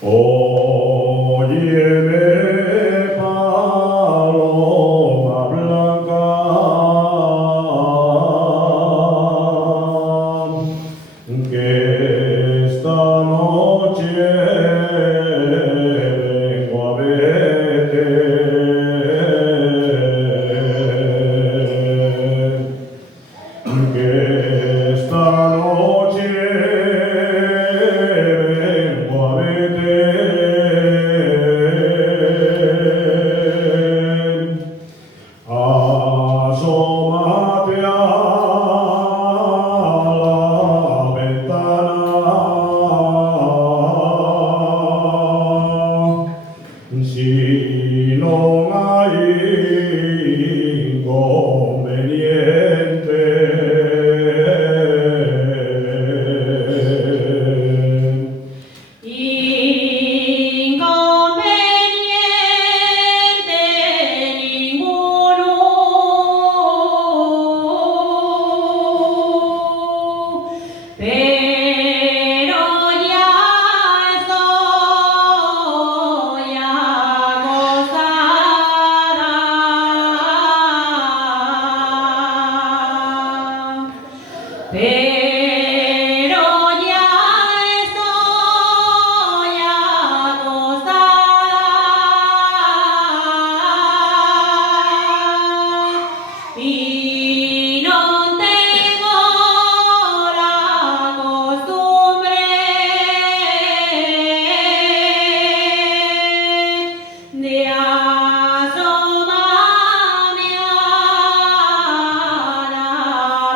Óyeme, paloma blanca, que esta noche vengo a verte. Que esta noche vengo a verte. Asómate a la ventana, si no hay inconveniente. Pero ya estoy acostada, pero ya estoy acostada y no tengo la costumbre de asomarme a la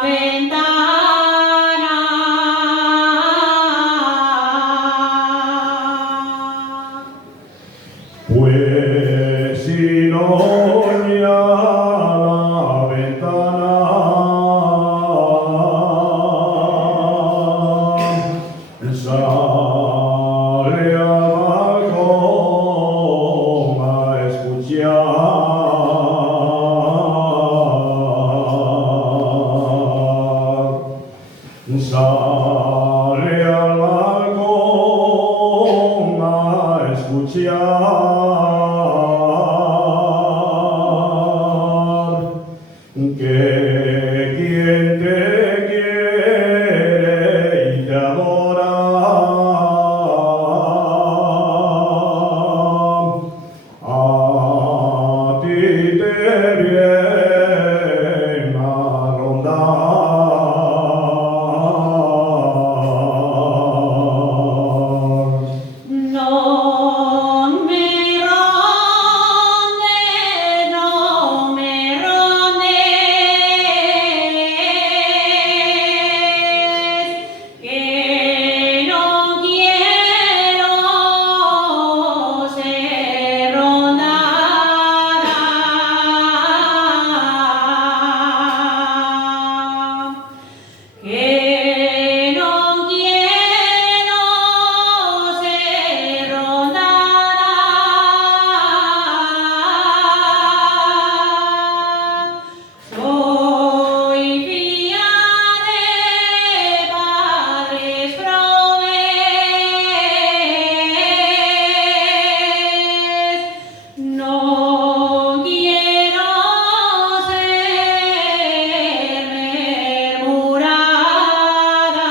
ventana. Pues si no voy a la ventana, sale al balcón a escuchar. Sale al balcón a escuchar, que quien te quiere y te adora, a ti te viene a rondar. No me rondes, no me rondes, que no quiero ser rondada, que no quiero ser rondada. Soy filla de padres probes, no quiero ser murmurada.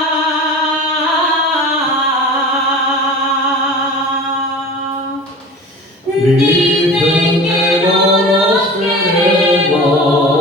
Dicen que no nos queremos.